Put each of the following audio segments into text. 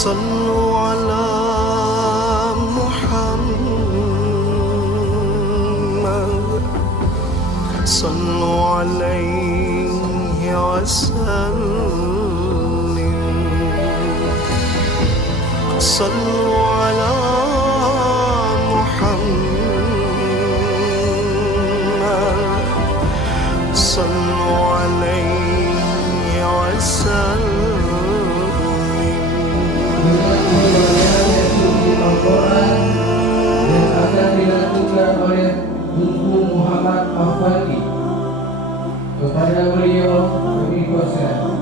صلوا على محمد صلوا عليه وسلم صلوا على محمد صلوا عليه وسلم. Al-Quran yang akan dilakukan oleh Buku Muhammad Afandi. Kepada beliau kami persilakan.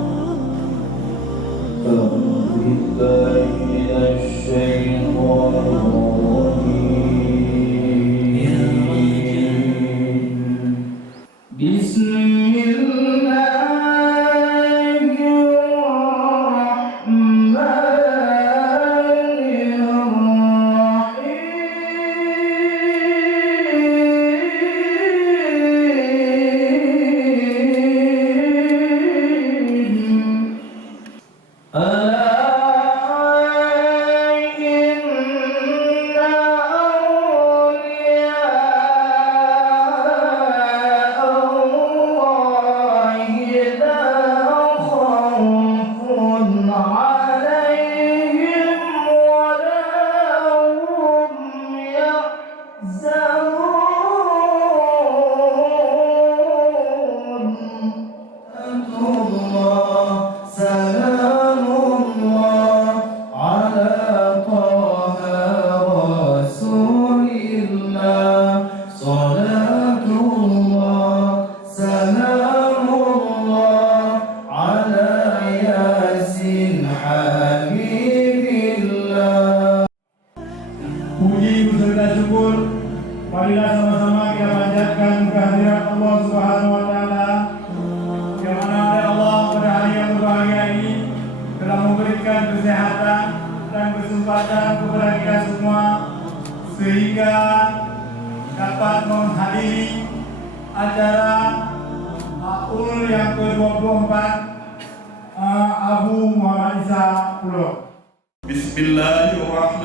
Puji beserta syukur, marilah sama-sama kita panjatkan kehadirat Allah Subhanahu wa Ta'ala, yang mana Allah pada hari yang berbahagia ini telah memberikan kesehatan dan kesempatan kepada kita semua sehingga dapat menghadiri acara Maul yang ke-24 Abu Muhammad Isa Pulau. Bismillahirrahmanirrahim.